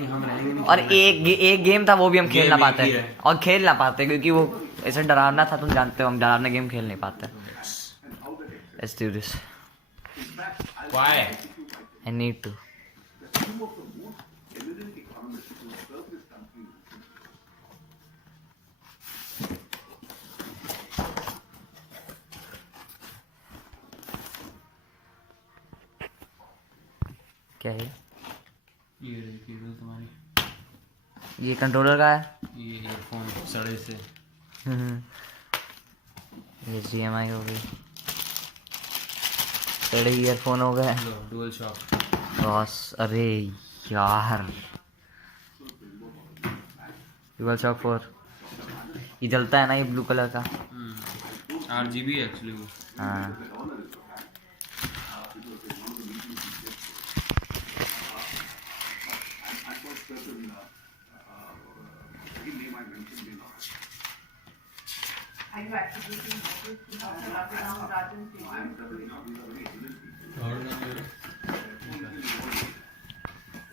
नहीं, हम रहेंगे नहीं। और एक गेम था वो भी हम खेल ना पाते और खेल ना पाते क्योंकि वो ऐसा डरावना था, तुम जानते हो हम डरावना गेम खेल नहीं पाते। Let's do this. Why? I need to. क्या है ये केबल तुम्हारी, ये कंट्रोलर का है, ये ईयरफोन सड़े से। ये HDMI हो गई, सड़े ईयरफोन हो गए। डुअल शॉक बस अरे यार डुअल शॉक 4 ये जलता है ना, ये ब्लू कलर का। RGB एक्चुअली वो। हाँ Are you actively noticing how the background garden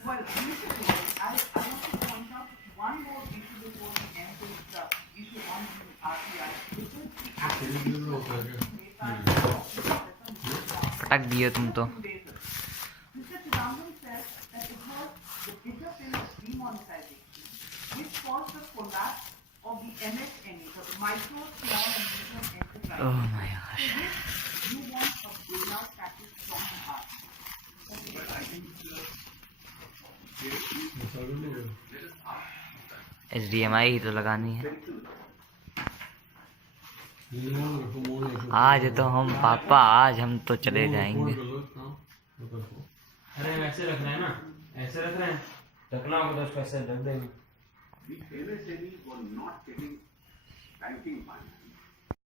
Well, basically, I want to point out one more issue before we end this issue on the RTI, which is the फटक दिए तुम तो। Mr. Chidambaram said that it was the bitter pill of demonetization which caused the collapse of the MSME, the micro, small and medium enterprises. Oh my gosh. You want a bailout package from the heart. HDMI ही तो लगानी है आज तो हम पापा, आज हम तो चले जाएंगे। अरे ऐसे रखना है ना, ऐसे रखना है, रखना होगा तो ऐसे रख देंगे। The MSME were not getting banking finance.